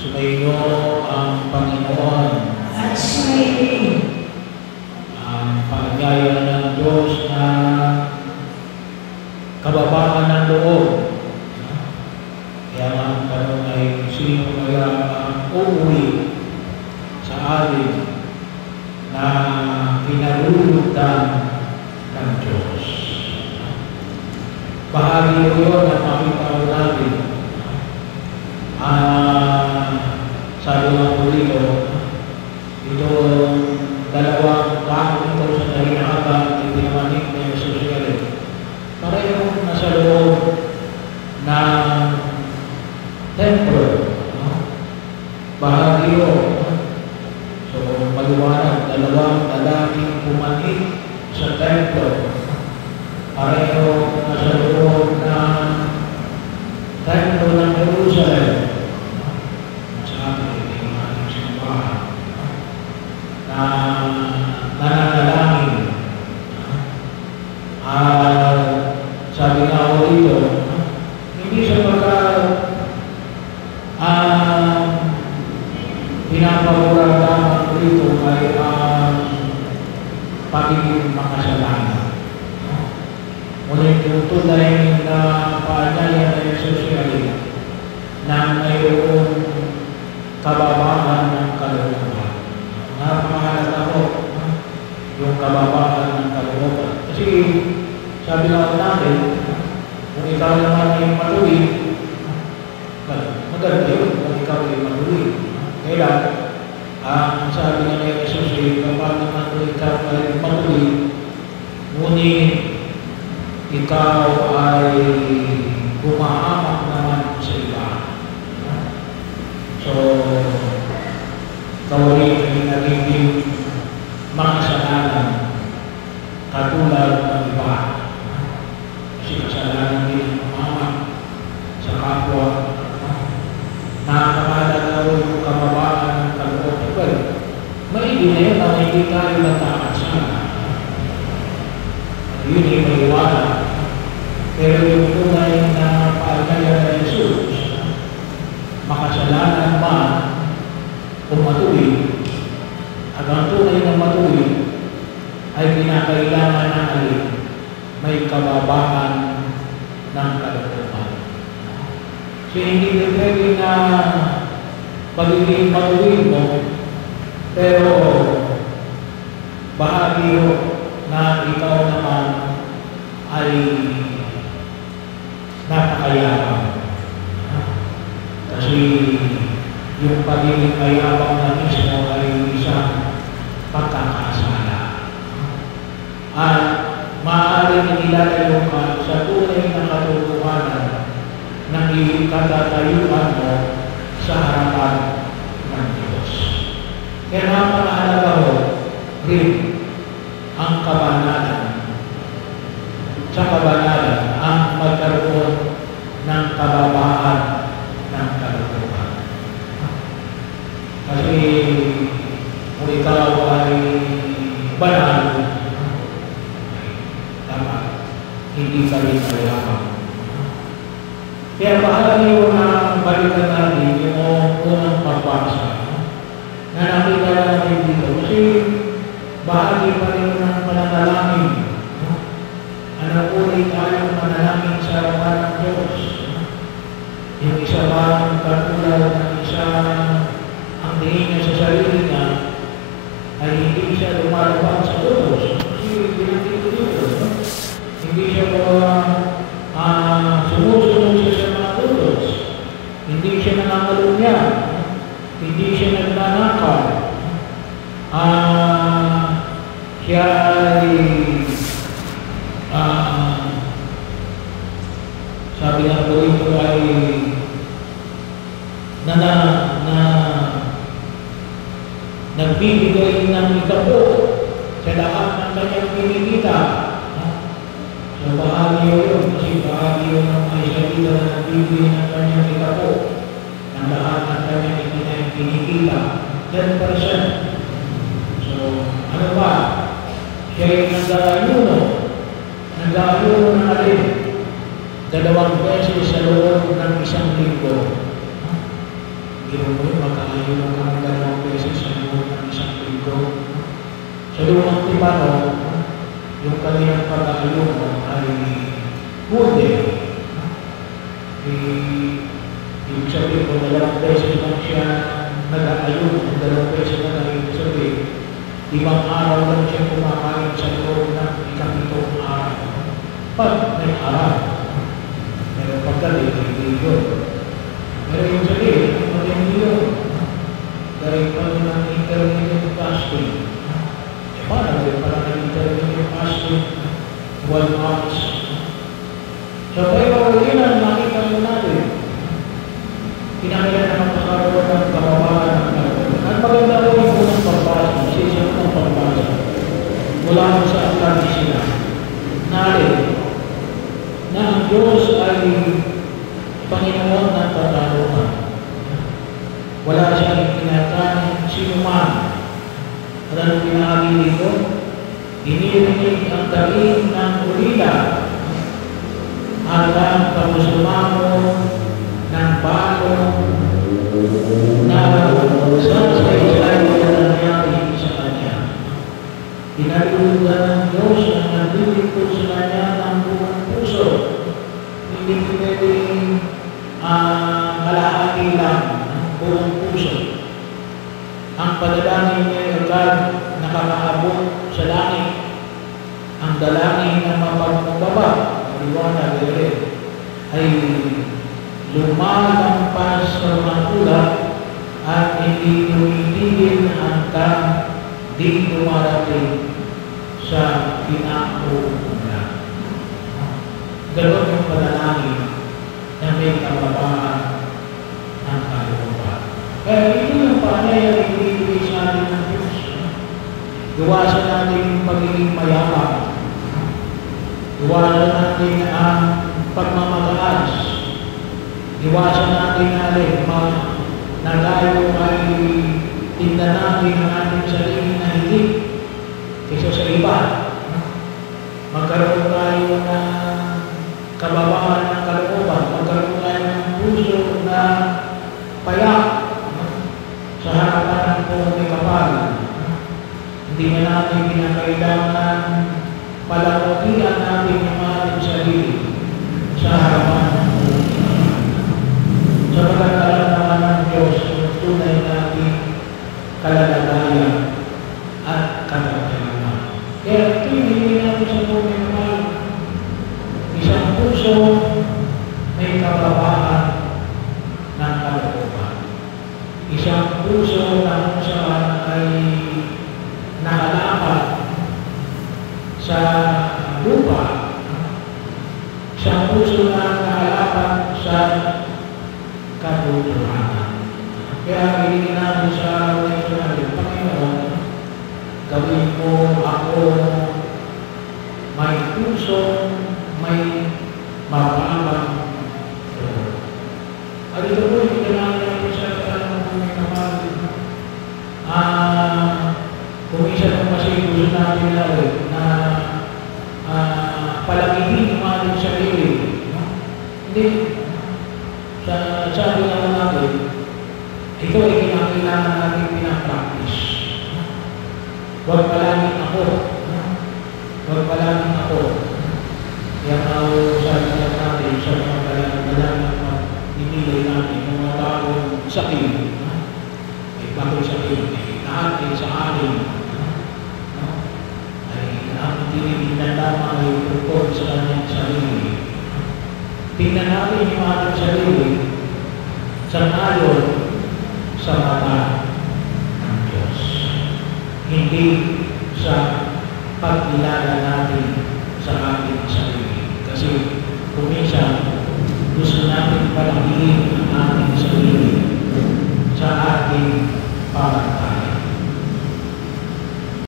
Sumainyo ang Panginoon. At sumainyo Ang paanyaya ng Diyos na kababaan ng loob. Kaya nga ang tanong ay, sino kaya ang uuwi sa atin na pinalulugdan ng Diyos? Bahagi ko yun at makita ko natin. Sabi nga po dito, itong dalawang tao ito sa narinakatan at pinamanik na yung sosialin. Pareho nasa loob ng templo. Bahagi yun. So, maliwanag, dalawang lalaking pumanik sa templo. Pareho nasa loob ng templo ng Jerusalem. Nananalangin. Sabi nga ako dito, hindi sapagkat pinapagurang lamang ko dito ay pagiging makasalanan. Ngunit yung tunay na paanyaya ng sosialin na mayroong kababaan ng kalooban. Napakahalaga ko yung kababaan ng kalooban. Kasi sabi nga natin, kung ikaw naman ay matuwid, maganda yun kung ikaw ay matuwid. Kaya ang sabi nga ni Jesus ay, kapag naman kung ikaw ay matuwid, ngunit ikaw ay gumahamak naman sa iba. So, ikaw rin ay nagiging makasalanan katulad ng iba. Kasi kasalanan din ang mama sa kapwa. Nakakalaga yung kababaan ng kalooban. Well, maigi na yun ang hindi tayo nagkakasala. Yun ay maiwala. Pero yung tunay na paanyaya ng Jesus, makasalanan man kung matuwid, at ang tunay na matuwid ay kinakailangan ng alin, may kababaan ng kalooban. So hindi na pwede na pagiging matuwid mo, pero bahagi na ikaw naman ay napakayabang. Kasi yung pagiging mayabang na mismo ay isang pagkakasala. At maaaring inilalayo ka sa tunay na katotohanan ng iyong katatayuan mo sa harapan ng Diyos. Kaya napakahalaga ho rin ang kabanalan. Sa kabanalan, ang magkaroon ng kababaan ng kalooban. Kasi kung ikaw ay banal, dapat hindi ka rin mayabang. Kaya mahalaga yun na balikan natin yung unang pagbasa na nakita natin dito. Kasi bahagi pa rin ng pananalangin. Ano ulit tayong manalangin sa harapan ng Diyos. Yung isa bang katulad ng isa ang tingin niya sa sarili niya ay hindi siya lumalabang sa Diyos. Kasi pinatito dito. Hindi siya sumusunod siya sa mga Diyos. Hindi siya nangangalunya. Hindi siya nagnanakaw. Siya ay sabi nga po ito ay nagbibigay ng ikapo sa lahat ng kanyang kinikita. So bahagi yun, kasi bahagi yun ng mga salita na nagbibigay ng kanyang ikapo ng lahat ng kanyang kinikita. 10%. So ano ba? Siya ay nag-aayuno ng alin. 2 beses sa loob ng 1 linggo. Biro mo yun, magkakayunan kami 2 beses sa loob ng isang linggo. Sa lumang Tipano, yung kanilang pag-aayuno ay good day. Ibig sabihin ko, 2 beses lang siya nag-aayuno, 2 beses na ibig sabihin, 5 araw lang siya kumakain sa loob ng 7 araw. Pag may araw, pero pagkali, hindi yun. Pero yung sabihin, ang maganda yun, dahil pa rin ang intermittent fasting. Paano rin parang intermittent fasting, 1 months. So, kayo yun ang nakita mo natin. Pinakita na magkakaroon ng kababaan ng karoon. At maganda ko yung unang pagbasa, isa unang pagbasa. Mula ko sa aklan sila. Narin, na ang Diyos ay Panginoon ng katarungan. Wala siyang tinatanin sino man. At anong pinahagi dito? Inirinig ang daing ng ulila at ang kamusumamo ng balong na sa Israel na nangyari sa kanya. Pinalugan ng Diyos na nandito sa kanya ng buong puso. Hindi pwedeng kalahati lang ng buong puso. Ang panalangin niya ay agad nakakaabot sa langit. Ang dalangin na mapagpababa, liwanag ay lumalampas sa mga ulap at hindi tumitigil hanggang di dumarating sa pinakauuna. Ganon yung panalangin na may kababaan ng kalooban. Kaya ito yung panayang ibigay sa atin ng Diyos. Iwasan natin yung pagiging mayabang. Iwasan natin ang pagmamataas. Iwasan natin na tayo ay tingnan natin ang ating sarili na hindi kaysa sa iba. Magkaroon tayo ng kababaan ng kalooban. Magkaroon tayo ng puso na payak sa harapan ng buong kapal. Hindi na natin pinakailangan palamukian natin ang ating sarili sa harapan ng buong kapal. Sa pagkakaroon naman ng Diyos, tunay natin kalalagayan at kalagayan. Kaya ito yung hindi natin sa buong kapal. Isang puso may kababaan ng kalooban. Isang puso na kung saan ay nakalapat sa lupa. Isang puso na nakalapat sa katotohanan. Kaya hindi namin sa national, Panginoon, gawin mo ako may puso, may mapamang loob. At ito po yung kailangan natin sa katanong kung may kapal. Kung isa nung kasi gusto natin na palagigin yung ating sarili. No? Hindi. Sabi naman natin, ito ay kinakailangan natin pinapractice. Huwag palaging ako. Huwag palaging ako. Yan ang sabi natin sa mga kailangan pinili natin ng mga taong sakit. Ay bakit sakit? Lahat ay sa akin. Ay ang tinitingnan lamang ay tungkol sa kanyang sarili. Tingnan natin yung ating sarili sa ayon sa mata ng Diyos. Hindi sa pagkilala natin